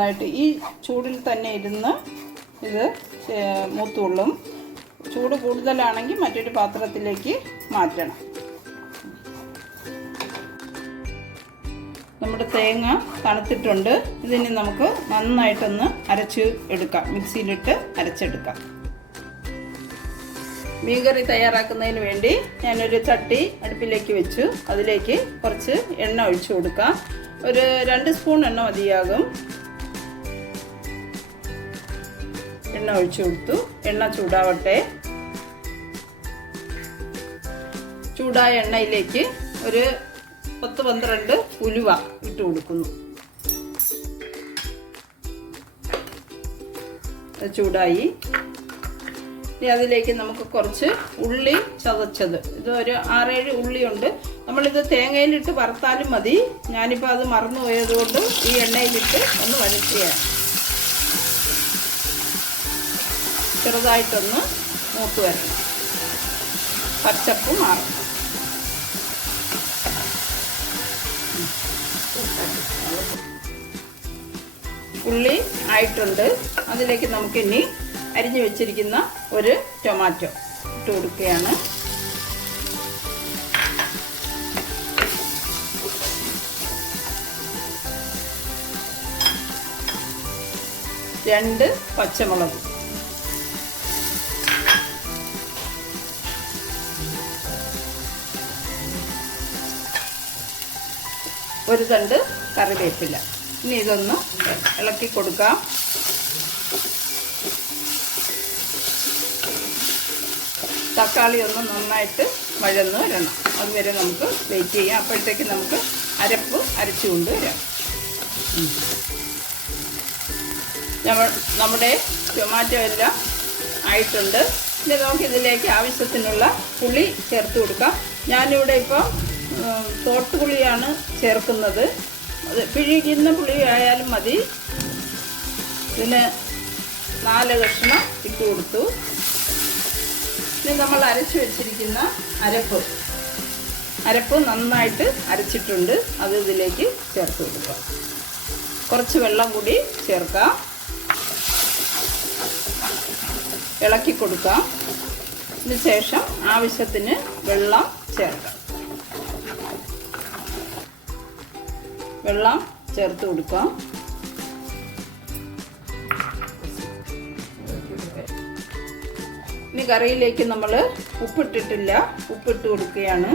നന്നായിട്ട് ഈ ചൂടിൽ തന്നെ ഇരുന്ന് ഇത് മൂത്തുള്ളും. ചൂട് കൂടുതലാണെങ്കിൽ മറ്റൊരു പാത്രത്തിലേക്ക് മാറ്റണം. നമ്മുടെ തേങ്ങ തണുത്തിട്ടുണ്ട്. ഇതിന് നമുക്ക് നന്നായിട്ടൊന്ന് അരച്ച് എടുക്കാം. മിക്സിയിലിട്ട് അരച്ചെടുക്കാം. മീൻകറി തയ്യാറാക്കുന്നതിന് വേണ്ടി ഞാനൊരു ചട്ടി അടുപ്പിലേക്ക് വെച്ചു. അതിലേക്ക് കുറച്ച് എണ്ണ ഒഴിച്ചു കൊടുക്കാം. ഒരു രണ്ട് സ്പൂൺ എണ്ണ മതിയാകും. എണ്ണ ഒഴിച്ചു കൊടുത്തു. എണ്ണ ചൂടാവട്ടെ. ചൂടായ എണ്ണയിലേക്ക് ഒരു പത്ത് പന്ത്രണ്ട് ഉലുവ ഇട്ട് കൊടുക്കുന്നു. ചൂടായി. ഇനി അതിലേക്ക് നമുക്ക് കുറച്ച് ഉള്ളി ചതച്ചത്. ഇത് ഒരു ആറേഴ് ഉള്ളിയുണ്ട്. നമ്മളിത് തേങ്ങയിലിട്ട് വറുത്താലും മതി. ഞാനിപ്പോൾ അത് മറന്നു പോയതുകൊണ്ട് ഈ എണ്ണയിലിട്ട് ഒന്ന് വഴറ്റുകയാണ്. ചെറുതായിട്ടൊന്ന് മൂത്ത് വരണം. പച്ചപ്പ് മാറും ഉള്ളി ആയിട്ടുണ്ട്. അതിലേക്ക് നമുക്കിനി അരിഞ്ഞു വെച്ചിരിക്കുന്ന ഒരു ടൊമാറ്റോ ഇട്ട് കൊടുക്കുകയാണ്. രണ്ട് പച്ചമുളക്. ഒരു തണ്ട് കറിവേപ്പില. ഇനി ഇതൊന്ന് ഇളക്കി കൊടുക്കാം. തക്കാളി ഒന്ന് നന്നായിട്ട് വഴന്ന് വരണം. അതുവരെ നമുക്ക് വെയിറ്റ് ചെയ്യാം. അപ്പോഴത്തേക്ക് നമുക്ക് അരപ്പ് അരച്ചു കൊണ്ടുവരാം നമ്മൾ നമ്മുടെ ടൊമാറ്റോ എല്ലാം ആയിട്ടുണ്ട്. ഇനി നമുക്ക് ഇതിലേക്ക് ആവശ്യത്തിനുള്ള പുളി ചേർത്ത് കൊടുക്കാം. ഞാനിവിടെ ഇപ്പോൾ തോട്ടുപുളിയാണ് ചേർക്കുന്നത്. അത് പിഴിക്കുന്ന പുളി ആയാലും മതി. ഇതിന് നാല് കഷ്ണം ഇട്ട് കൊടുത്തു. ഇനി നമ്മൾ അരച്ചു വെച്ചിരിക്കുന്ന അരപ്പ്. അരപ്പ് നന്നായിട്ട് അരച്ചിട്ടുണ്ട്. അത് ഇതിലേക്ക് ചേർത്ത് കൊടുക്കാം. കുറച്ച് വെള്ളം കൂടി ചേർക്കാം. ഇളക്കി കൊടുക്കാം. ഇതിന് ശേഷം ആവശ്യത്തിന് വെള്ളം ചേർക്കാം. വെള്ളം ചേർത്ത് കൊടുക്കാം. ഇനി കറിയിലേക്ക് നമ്മൾ ഉപ്പിട്ടിട്ടില്ല. ഉപ്പിട്ട് കൊടുക്കുകയാണ്.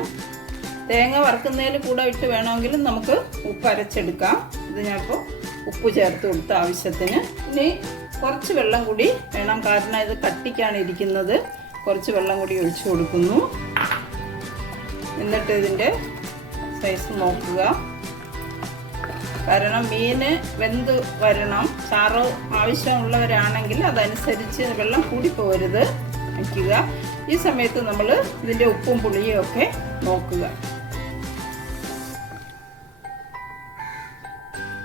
തേങ്ങ വറുക്കുന്നതിൽ കൂടെ ഇട്ട് വേണമെങ്കിലും നമുക്ക് ഉപ്പ് അരച്ചെടുക്കാം. ഇത് ഞാനിപ്പോൾ ഉപ്പ് ചേർത്ത് കൊടുത്ത ആവശ്യത്തിന്. ഇനി കുറച്ച് വെള്ളം കൂടി വേണം. കാരണം ഇത് കട്ടിക്കാണ് ഇരിക്കുന്നത്. കുറച്ച് വെള്ളം കൂടി ഒഴിച്ചു കൊടുക്കുന്നു. എന്നിട്ട് ഇതിന്റെ സൈസ് നോക്കുക. കാരണം മീന് വെന്ത് വരണം. ചാറ് ആവശ്യമുള്ളവരാണെങ്കിൽ അതനുസരിച്ച് വെള്ളം കൂടിപ്പോരുത് വയ്ക്കുക. ഈ സമയത്ത് നമ്മൾ ഇതിന്റെ ഉപ്പും പുളിയും ഒക്കെ നോക്കുക.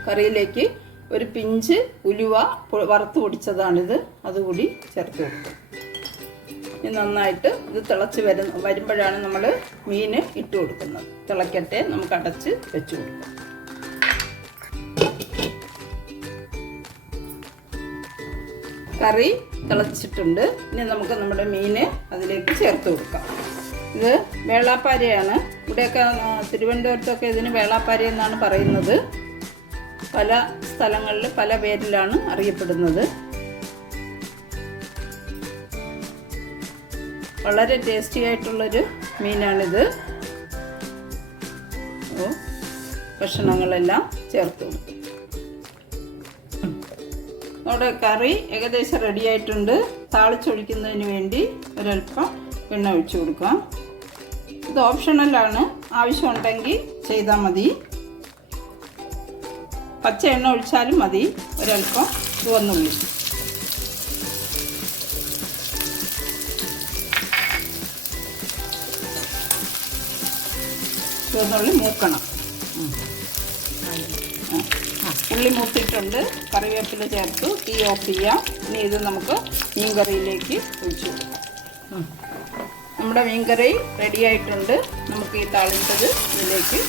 കറിയിലേക്ക് ഒരു പിഞ്ച് ഉലുവ വറുത്ത് പൊടിച്ചതാണിത്. അതുകൂടി ചേർത്ത് കൊടുക്കും ഇനി നന്നായിട്ട് ഇത് തിളച്ച് വരുന്ന വരുമ്പോഴാണ് നമ്മൾ മീൻ ഇട്ട് കൊടുക്കുന്നത്. തിളക്കട്ടെ. നമുക്ക് അടച്ച് വെച്ച് കൊടുക്കാം. കറി തിളച്ചിട്ടുണ്ട്. ഇനി നമുക്ക് നമ്മുടെ മീൻ അതിലേക്ക് ചേർത്ത് കൊടുക്കാം. ഇത് വേളാപ്പാരയാണ്. ഇവിടെയൊക്കെ തിരുവനന്തപുരത്തൊക്കെ ഇതിന് വേളാപ്പാര എന്നാണ് പറയുന്നത്. പല സ്ഥലങ്ങളിൽ പല പേരിലാണ് അറിയപ്പെടുന്നത്. വളരെ ടേസ്റ്റി ആയിട്ടുള്ളൊരു മീനാണിത്. ഭക്ഷണങ്ങളെല്ലാം കഷ്ണങ്ങളെല്ലാം ചേർത്ത് കൊടുക്കും നമ്മുടെ കറി ഏകദേശം റെഡി ആയിട്ടുണ്ട്. താളിച്ചൊഴിക്കുന്നതിന് വേണ്ടി ഒരല്പം എണ്ണ ഒഴിച്ചു കൊടുക്കാം. ഇത് ഓപ്ഷണലാണ് ആവശ്യമുണ്ടെങ്കിൽ ചെയ്താൽ മതി. പച്ച എണ്ണ ഒഴിച്ചാലും മതി. ഒരല്പം ചുവന്നുള്ളി ചുവന്നുള്ളി മൂക്കണം. ഉള്ളി മൂത്തിട്ടുണ്ട് കറിവേപ്പില ചേർത്തു തീ ഓഫ് ചെയ്യാം. ഇനി ഇത് നമുക്ക് മീൻ കറിയിലേക്ക് ഒഴിച്ചു കൊടുക്കാം. നമ്മുടെ മീൻ കറി റെഡി ആയിട്ടുണ്ട്. നമുക്ക് ഈ താളിട്ടത് ഇതിലേക്ക്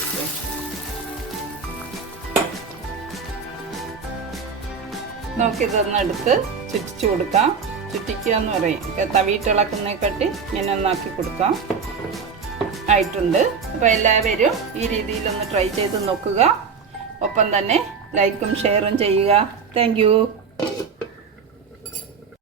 നമുക്കിതൊന്ന് എടുത്ത് ചുറ്റിച്ചു കൊടുക്കാം. ചുറ്റിക്കുക എന്ന് പറയും. തവിയിട്ടിളക്കുന്നതിനെക്കാട്ടി മിനന്നാക്കി കൊടുക്കാം. ആയിട്ടുണ്ട്. അപ്പോൾ എല്ലാവരും ഈ രീതിയിലൊന്ന് ട്രൈ ചെയ്ത് നോക്കുക. ഒപ്പം തന്നെ ലൈക്കും ഷെയറും ചെയ്യുക. താങ്ക്